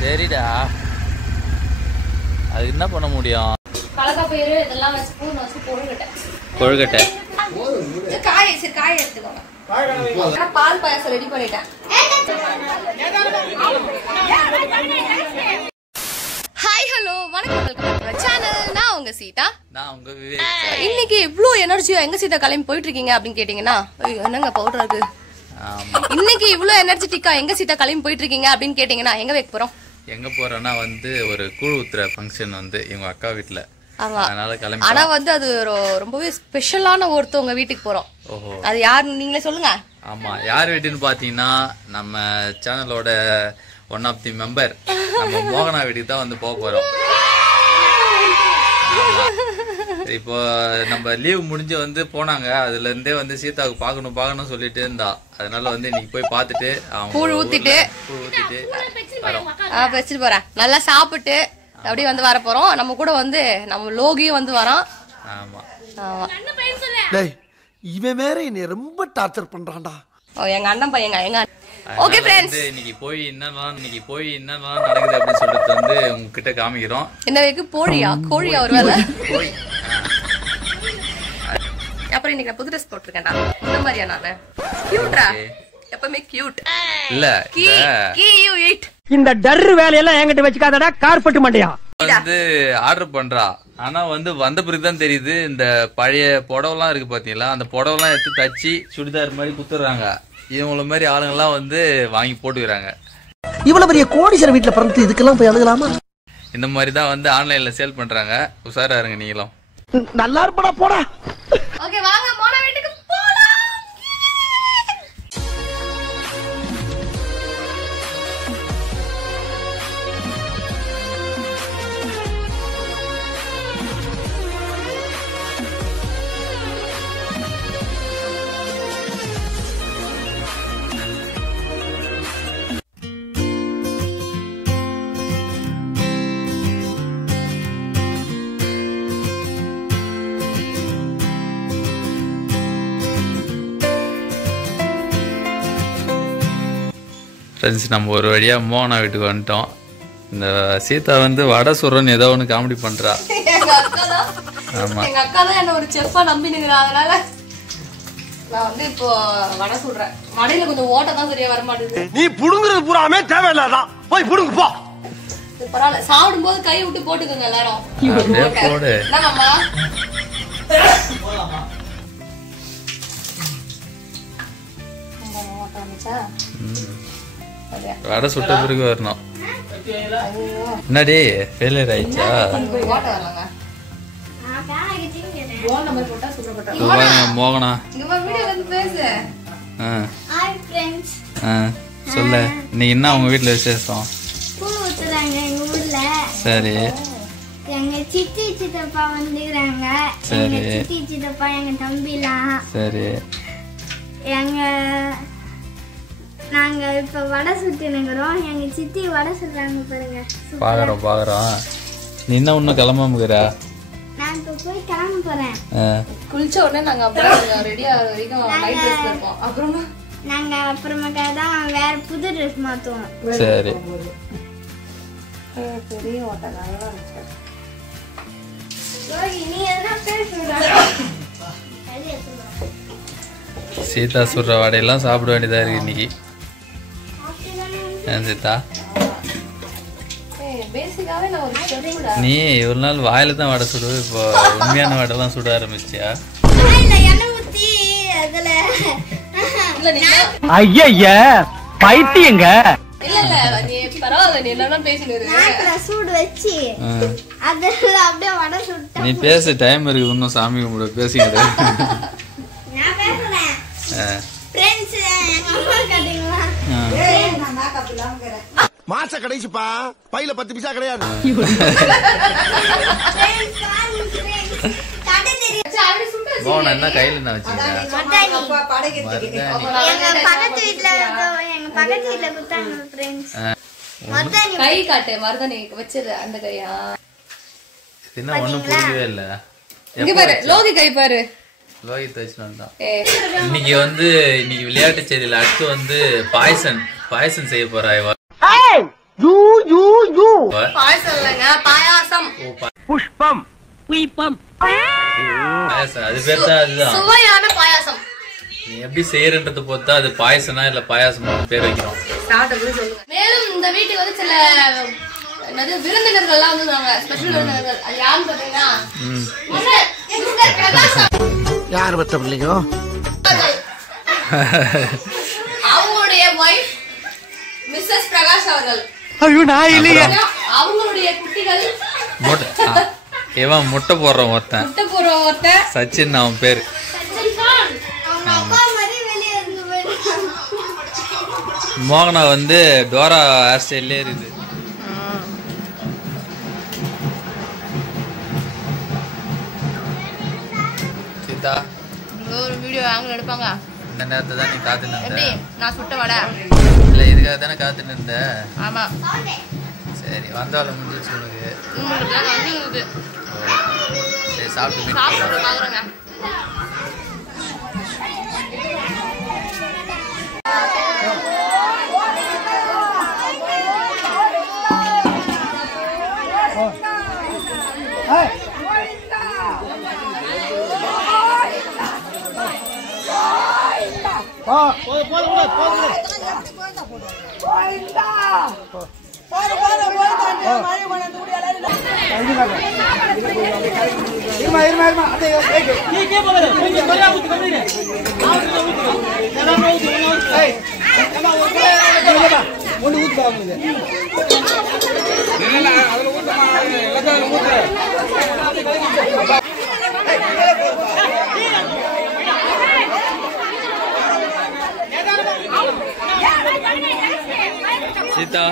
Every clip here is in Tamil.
சரிடா, அது என்ன பண்ண முடியும்? கலக்காப்பயிறு இதெல்லாம் வச்சு பூன் வச்சு கொழுக்கட்டை காய எடுத்துக்கோங்க. பால் பாயாசம் ரெடி பண்ணிட்டேன். ஹாய் ஹலோ வணக்கம், வெல்கம் டு சேனல். நான் உங்க சீதா. நான் உங்க விவேக். இன்னைக்கு இவ்ளோ எனர்ஜியா எங்க சீதா கிளம்பி போயிட்டு இருக்கீங்க அப்படின்னு கேட்டீங்கன்னா, என்னங்க பவுடர் இருக்கு. இன்னைக்கு இவ்ளோ எனர்ஜெட்டிக்கா எங்க சீதா கிளம்பி போயிட்டு இருக்கீங்க அப்படின்னு கேட்டீங்கன்னா, எங்க வைக்க போறோம்? எங்க போறோம்னா வந்து ஒரு கூழ் ஊத்துற ஃபங்க்ஷன் வந்து எங்க அக்கா வீட்டுல. அதனால கிளம்பி. ஆனா வந்து அது ரொம்பவே ஸ்பெஷலான ஒருத்தவங்க வீட்டுக்கு போறோம். அது யாருன்னு நீங்களே சொல்லுங்க. ஆமா, யார் வீட்டுன்னு பாத்தீங்கன்னா நம்ம சேனலோட ஒன் ஆஃப் தி மெம்பர் நம்ம மோகனா வீட்டுக்கு தான் வந்து போக போறோம். இப்போ நம்ம லீவ் முடிஞ்சு வந்து போனாங்க, அதுல இருந்தே வந்து சீதாவுக்கு பாக்கணும் சொல்லிட்டு இருந்தா. அதனால வந்து இன்னைக்கு போய் பாத்துட்டு கூழ் ஊத்திட்டு வரோம். வச்சுட்டு போறேன். நல்லா சாப்பிட்டு அப்படியே வந்து வர போறோம். நம்ம கூட வந்து நம்ம லோகியும் வந்து வரோம். ஆமா ஆமா, இவன் வேற என்னை ரொம்ப டார்ச்சர் பண்றான்டா. எங்க அண்ணன் பையங்க எங்க. ஓகே फ्रेंड्स, இன்னைக்கு போய் என்னெல்லாம் நடக்குது அப்படின்னு சொல்லிட்டு வந்து உங்ககிட்ட காமிக்கிறோம். என்ன வைக்கு கோழியா ஒருவேளை. அப்புறம் இன்னைக்கு நான் புது ட்ரெஸ் போட்டிருக்கேன்டா. இந்த மாதிரியா நானு கியூட்டா? எப்பவுமே கியூட் இல்ல. இந்த டர்ரு வேலையெல்லாம் என்கிட்ட வச்சுக்காதடா கார்பெட் மண்டையா. வந்து ஆர்டர் பண்றா. ஆனா வந்து வந்த பிறகுதான் தெரியுது, இந்த பழைய புடவெல்லாம் இருக்கு பாத்தீங்களா, அந்த புடவெல்லாம் எடுத்து தச்சு சுடிதார் மாதிரி குத்துறாங்க. இவங்கள மாதிரி ஆளுங்கெல்லாம் வந்து வாங்கி போட்டுக்கிறாங்க. இவ்வளவு பெரிய கோடீஸ்வரர் வீட்டுல பிறந்து இதுக்கெல்லாம் போய் அழுகலாமா? இந்த மாதிரி தான் வந்து ஆன்லைன்ல சேல் பண்றாங்க. உஷாரா இருங்க நீங்களும். நல்லா இருப்படா போடா. ஓகே வாங்க மோனா வீட்டுக்கு போலாம். ஃப்ரெண்ட்ஸ், நம்ம ஒரு வழியா மோகனா வீட்டுக்கு வந்துட்டோம். இந்த சீதா வந்து வடை சுடுறன்னு ஏதோ ஒன்று காமெடி பண்றா. ஆமா, எங்க அக்கா தான் என்ன ஒரு செஃப்பா நம்பினுங்கிறா. அதனால நான் வந்து இப்போ வடை சுடுறேன். வடையில கொஞ்சம் ஓட்ட தான் சரியா வர மாட்டேங்குது. நீ புடுங்குறது பூராமே தேவையில்லாதான். போய் புடுங்க போ. பரவாயில்ல, சாப்பிடும் போது கை விட்டு போட்டுக்கோங்க எல்லாரும். போடு. என்னமாமா வடை சுட்ட பிறகு வரணும். என்னடி ஃபெயிலியர் ஆயிடுச்சா? மோகனா சொல்ல, இன்னைக்கு என்ன உங்க வீட்டுல விசேஷம்? சரி, எங்க சித்தி சித்தப்பா வந்துக்கிறாங்க. சரி, சித்தி சித்தப்பா எங்க தம்பிலாம். சரி, எங்க நாங்க இப்ப வடை சுத்தினுங்கிறோம். எங்க சித்தி வடை சுடுறாங்க பாருங்க. பாக்குறோம். நீ என்ன இன்னும் கிளம்பாமுக்குற? நான் இப்ப போய் கிளம்ப போறேன். குளிச்ச உடனே நாங்க அப்புறம் ரெடியா வரைக்கும் நைட் ட்ரெஸ் இருப்போம். அப்புறமா நாங்க அப்புறமேட்டா தான் வேற புது ட்ரெஸ் மாத்துவோம். சரி, பெரிய ஓட்டம் நல்லா நீ எதனா பேசுறா. சீதா சுடுற வடையெல்லாம் சாப்பிட வேண்டியதா இருக்கு இன்னைக்கு. சீதா, நீ ஒரு நாள் வாயில தான் வடை சுடுவது, இப்போ உண்மையான வடை எல்லாம் சுட ஆரம்பிச்சியா? ஐயா பைத்தியங்க. இல்ல நீ பரவாயில்ல, நீ என்ன பேசினு சூடு வச்சு அதெல்லாம் அப்படியே வடை சுட்டு. நீ பேச டைம் இருக்கு இன்னும். சாமி கும்பிட பேசிக்கிட்டு. நான் பேசுறேன். ஃப்ரெண்ட்ஸ் எங்க அம்மா கட்டிங்களா? நான் மேக்கப் இல்லாமங்கறேன். மாச கடைசிப்பா பையில 10 பைசா கிடையாது. மோகனா என்ன கையில என்ன வச்சிருக்க? எங்க பக்கத்து வீட்ல குத்தாங்க ஃப்ரெண்ட்ஸ். கை காட்டு, மருதாணி வச்சது அந்த கையா? என்ன ஒண்ணும் புரியவே இல்ல. இங்க பாரு, லோகி கை பாரு. லோகித் வச்சுதான். இன்னைக்கு வந்து விளையாட்டு செய்தியில அடுத்து வந்து பாயசம் செய்ய போறா. பாயசம் இல்லைங்க, பாயாசம். புஷ்பம் புஷ்பம் பாயாசம் அது பேர் தான். அதுதான் சுவையான பாயாசம். நீ எப்படி செய்யறன்றத பொறுத்தா அது பாயசனா இல்ல பாயாசமா பேர் வைக்கிறோம். மேலும் இந்த வீட்டுக்கு வந்து சில விருந்தினர்கள் எல்லாம் வந்து ஸ்பெஷல் விருந்தினர்கள். அது யாருன்னு பாத்தீங்கன்னா யார் பத்த பிள்ளைங்க, அவங்களுடைய ஒய்ஃப் மிஸ்ஸஸ் பிரகாஷ் அவர்கள். அவங்களுடைய குட்டிகள் இவன் முட்டை போடுறோம் ஒருத்தன், சச்சின் அவன் பேரு. மோகனா வந்து டோரா ஹேர் ஸ்டைல்லே இருக்குது. சீதா ஒரு வீடியோ ஆங்கிள் எடுப்பாங்க. இந்த நேரத்தை தான் நீ காத்துன்னு இருந்த. நான் சுட்ட வடை இல்ல இதுக்காக தானே காத்துன்னு இருந்த. ஆமா சரி வந்தாலும் முடிஞ்சிச்சு உனக்கு. சரி சாப்பிட்டு பாக்குறேங்க. சீதா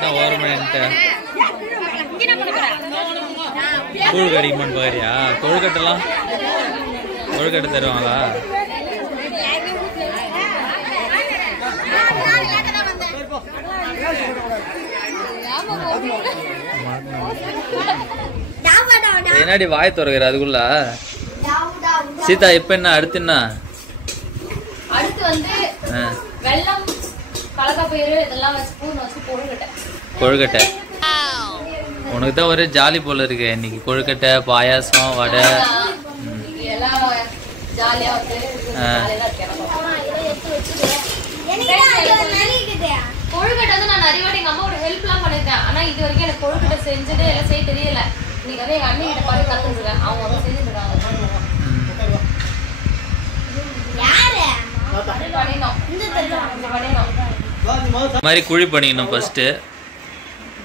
தான் ஓரமணிட்ட கூழ் கடிக்குமான்னு பாக்குறியா? கொழுக்கட்டெல்லாம் கொழுக்கட்டை தருவாங்களா? என்னடி வாய் திறக்கிற அதுக்குள்ள? சீதா இப்ப என்ன அடுத்து என்ன? அடுத்து வந்து வெல்லம் கலக்காப்பயிறு இதெல்லாம் வச்சு பூ வச்சு கொழுக்கட்டை. கொழுக்கட்டை உனக்கு தான் ஒரே ஜாலி போல இருக்கு இன்னைக்கு. கொழுக்கட்டை பாயாசம் வடை எல்லாம் ஜாலியா வந்து கொழுக்கட்டை வந்து நான் நிறைய வாட்டி எங்க அம்மாவோட ஹெல்ப் எல்லாம் பண்ணிருக்கேன். ஆனா இது வரைக்கும் எனக்கு கொழுக்கட்டை செஞ்சுட்டு எல்லாம் செய்ய தெரியல. இன்னைக்கு வந்து எங்க அண்ணன் கிட்ட பாடி கத்துருக்கேன். அவங்க வந்து செஞ்சுட்டு இருக்காங்க. மாதிரி குழி பண்ணிக்கணும் ஃபர்ஸ்ட்.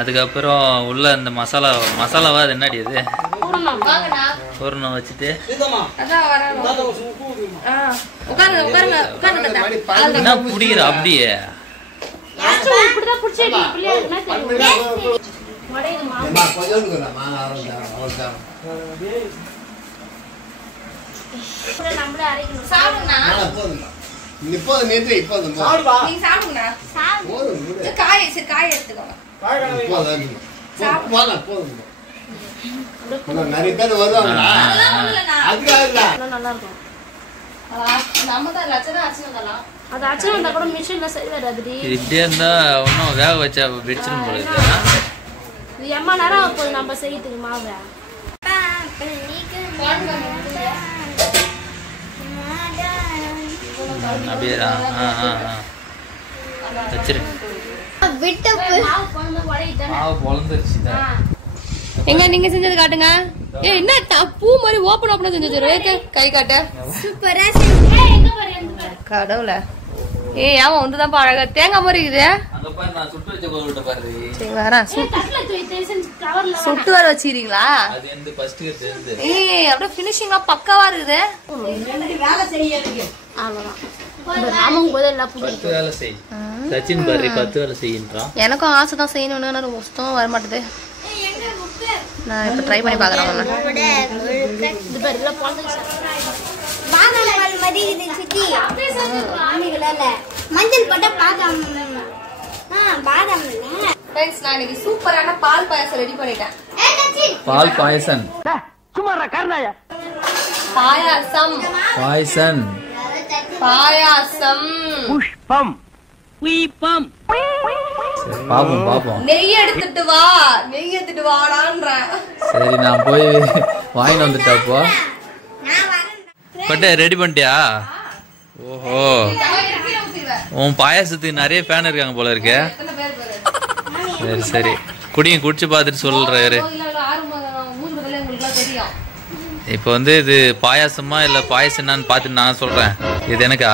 அதுக்கப்புறம் உள்ள இந்த மசாலாவா அது என்னடி அது பூரணம் வச்சுட்டு என்ன பிடிக்கிற அப்படியே இப்படியே இருந்தா ஒன்னும் வேக வச்சா வெடிச்சிடும் போல இருக்கு. எம்மா நேரம் ஆகும் நம்ம செய்யறதுக்கு மாவை. அப்படியே வச்சிரு. எங்க நீங்க செஞ்சது காட்டுங்க. என்ன பூ மாதிரி ஓபன் செஞ்சது கை காட்ட. சூப்பரா கடவுள அவன் வந்துதான் அழகா தேங்காய் மாதிரி இருக்குது. சுட்டு வர வச்சுக்கிறீங்களா? அப்படியே பினிஷிங்கா பக்காவா இருக்குது. எனக்கும் ஆசைதான் செய்யணும்னு மொத்தம் வர மாட்டேது. நான் இப்ப ட்ரை பண்ணி பாக்குறேன். மஞ்சள் போட்ட பாதாம் நான் இன்னைக்கு சூப்பரான பால் பாயாசம் ரெடி பண்ணிட்டேன். பால் பாயசம் பாயாசம் பாயசம் பாயாசம் புஷ்பம் புஷ்பம். சரி பாப்போம். நெய் எடுத்துட்டு வா, நெய் எடுத்துட்டு வாடான்றேன். சரி நான் போய் வாங்கிட்டு வந்துட்டப்போ. பட்டு ரெடி பண்ணிட்டியா? ஓஹோ, உன் பாயாசத்துக்கு நிறைய ஃபேன் இருக்காங்க போல இருக்கு. சரி சரி குடிங்க, குடிச்சு பார்த்துட்டு சொல்றாரு. இப்போ வந்து இது பாயாசமா இல்ல பாயசம் என்னன்னு பார்த்துட்டு நான் சொல்றேன். இது எனக்கா?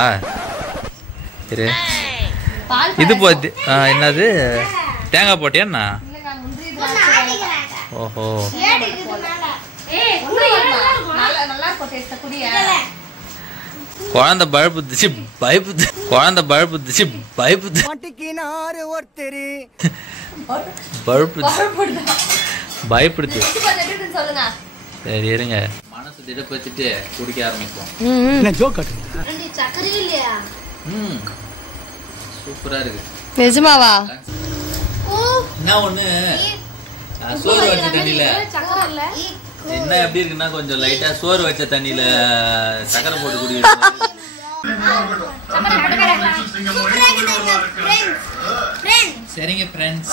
சரி இது பார்த்து என்னது தேங்காய் போட்டியா என்ன? ஓஹோ குழந்தை பயப்புச்சு பயப்புது, குழந்தை பயப்புச்சு பயப்புது பயப்படுது. சரி இருங்க, மனசு திடப்பச்சுட்டு குடிக்க ஆரம்பிப்போம். சூப்பரா இருக்கு. நிஜமாவா? என்ன ஒண்ணு சோறு வச்ச தண்ணியில என்ன எப்படி இருக்குன்னா கொஞ்சம் லைட்டா சோறு வச்ச தண்ணியில சக்கரை போட்டு குடிக்கிறோம். சரிங்க ஃப்ரெண்ட்ஸ்.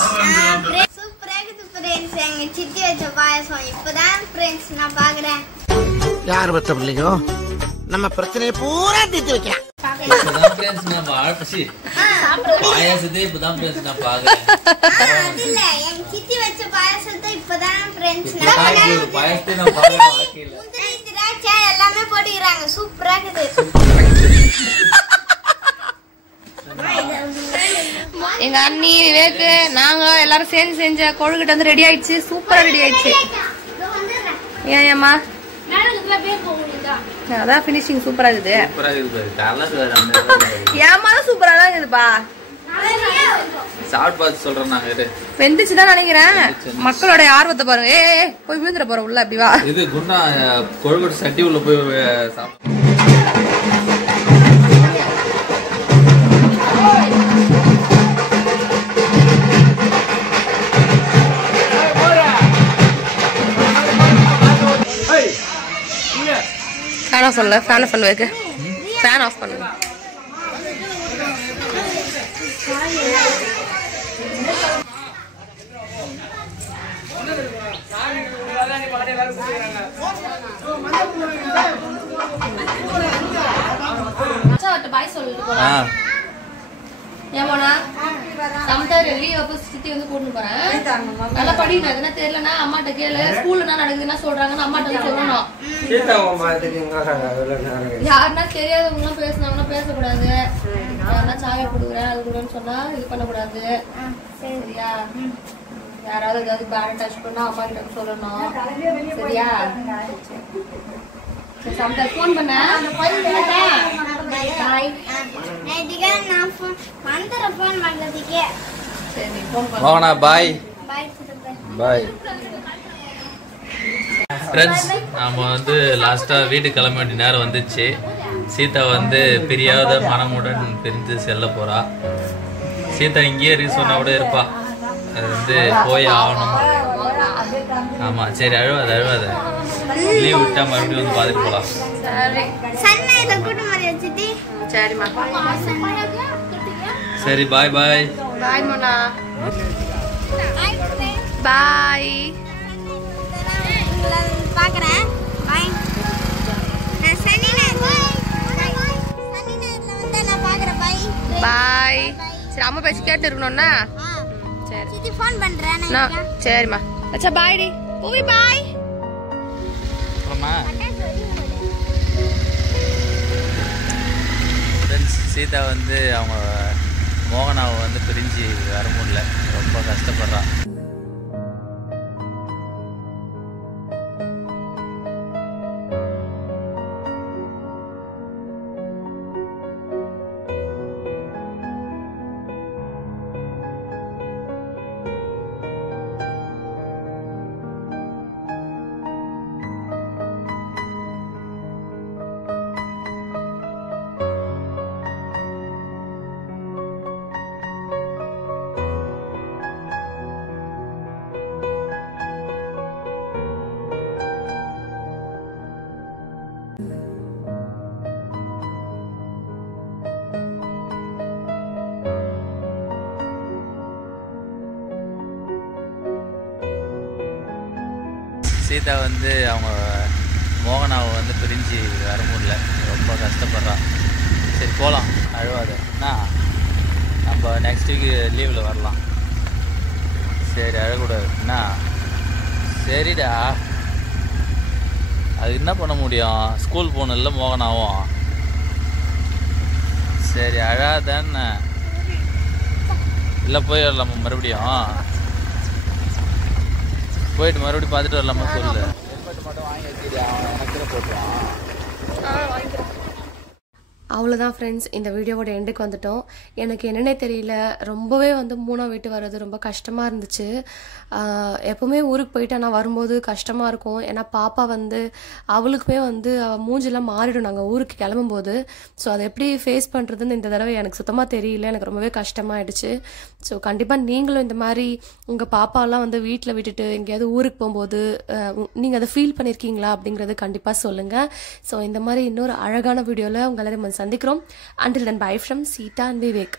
எங்க சித்தி வச்ச பாயசம் இப்பதான் ஃப்ரெண்ட்ஸ் நான் பாக்குறேன். யார் பத்த பிள்ளைங்க நம்ம பிரச்சனையை பூரா தீர்த்து வைக்கிறேன். பாயாசத்தை இப்பதான் ஃப்ரெண்ட்ஸ் நான் பாக்குறேன். அது இல்ல, எங்க சித்தி வச்ச பாயசத்தை இப்பதான் ஃப்ரெண்ட்ஸ் பாயாசத்தை நான் பாக்குறேன். முந்திரி திராட்சை எல்லாமே போட்டுக்கிறாங்க. சூப்பரா இருக்குது. எங்க அண்ணி விவேக்கு நாங்க எல்லாரும் சேர்ந்து செஞ்ச கொழுக்கிட்ட வந்து ரெடி ஆயிடுச்சு. சூப்பரா ரெடி ஆயிடுச்சு. ஏமா அதான் பினிஷிங் சூப்பரா இருக்குது. ஏமா சூப்பரா தான் இருக்குதுப்பா. சாப்பிட்டு பார்த்து சொல்றேன் நாங்க. வெந்துச்சுதான் நினைக்கிறேன். மக்களோட ஆர்வத்தை பாருங்க. போய் விழுந்துட போறோம் உள்ள. அப்படி வா. இது குண்டா கொழுக்கட்டை சட்டி உள்ள போய் சாப்பிட்டு ஃபேன் ஆஃப் பண்ணல. ஃபேன் ஆஃப் பண்ண வைக்க. ஃபேன் ஆஃப் பண்ணுங்க. பாய் சொல்லிட்டு போறேன். ஏமாண்ணா சம்டைம் வெளியே சித்தி வந்து கூட்டிட்டு போறேன். நல்லா படிக்கணும். எதுனா தெரியலன்னா அம்மாட்ட கேளு. ஸ்கூல்ல என்ன நடக்குதுன்னா சொல்றாங்கன்னு அம்மாட்ட சொல்லணும். யாருன்னா தெரியாதவங்க பேசினாங்கன்னா பேசக்கூடாது. யாருன்னா சாய கொடுக்குறேன் அது கொடுன்னு சொன்னா இது பண்ணக்கூடாது. சரியா? யாராவது ஏதாவது பேரண்ட் டச் பண்ணா அம்மா கிட்ட சொல்லணும். சரியா? சம்டைம் ஃபோன் பண்ண. மோகனா பாய் பாய். ஃப்ரெண்ட்ஸ் நாம வந்து லாஸ்டா வீட்டுக்கு கிளம்ப வேண்டிய நேரம் வந்துச்சு. சீதா வந்து பிரியாத மனமுடன் பிரிஞ்சு செல்ல போறா. சீதா இங்கேயே இருக்கு சொன்னா கூட இருப்பா. அது வந்து போய் ஆகணும். ஆமா சரி அழுவாத அழுவாத. லீவ் விட்டா மறுபடியும் வந்து பாத்துட்டு போலாம். சரி பாய் பாய். பாய் மோனா. பாய். பாக்குறேன். பாய். சனி ஞாயிறு நான் பாக்குறேன். பாய் பாய். சரி அம்மா பேசி கேட்டு இருக்கணும்னா சரி சித்தி ஃபோன் பண்றேன். சரிம்மா. அச்சா பாய் டி. பூவி பாய். சீதா வந்து அவங்க மோகனாவை வந்து பிரிஞ்சு வர முடியல. ரொம்ப கஷ்டப்படுறான். சீதா வந்து அவங்க மோகனாவை வந்து பிரிஞ்சு வர முடியல, ரொம்ப கஷ்டப்படுறான். சரி போகலாம், அழுவாத என்ன, நம்ம நெக்ஸ்ட் வீக் லீவில் வரலாம். சரி அழக்கூடாது என்ன, சரிடா. அது என்ன பண்ண முடியும், ஸ்கூல் போகணும்ல மோகனாவும். சரி அழாதானே, இல்லை போய் வரலாமா மறுபடியும், போயிட்டு மறுபடியும் பார்த்துட்டு வரலாமா சொல்லு. ஹெல்மெட் மட்டும் வாங்கி வச்சுடியா, எனக்கு போட்டுவான். அவ்வளோதான் ஃப்ரெண்ட்ஸ், இந்த வீடியோவோட எண்டுக்கு வந்துட்டோம். எனக்கு என்னன்னே தெரியல, ரொம்பவே வந்து மூணா விட்டு வர்றது ரொம்ப கஷ்டமாக இருந்துச்சு. எப்போவுமே ஊருக்கு போயிட்டு ஆனால் வரும்போது கஷ்டமாக இருக்கும். ஏன்னா பாப்பா வந்து அவளுக்குமே வந்து மூஞ்செல்லாம் மாறிடும் நாங்கள் ஊருக்கு கிளம்பும்போது. ஸோ அதை எப்படி ஃபேஸ் பண்ணுறதுன்னு இந்த தடவை எனக்கு சுத்தமாக தெரியல, எனக்கு ரொம்பவே கஷ்டமாயிடுச்சு. ஸோ கண்டிப்பாக நீங்களும் இந்த மாதிரி உங்கள் பாப்பாவெல்லாம் வந்து வீட்டில் விட்டுட்டு எங்கேயாவது ஊருக்கு போகும்போது நீங்கள் அதை ஃபீல் பண்ணியிருக்கீங்களா அப்படிங்கிறது கண்டிப்பாக சொல்லுங்கள். ஸோ இந்த மாதிரி இன்னொரு அழகான வீடியோவில் உங்களை சந்திக்கிறோம். Until then, bye from Sita and Vivek.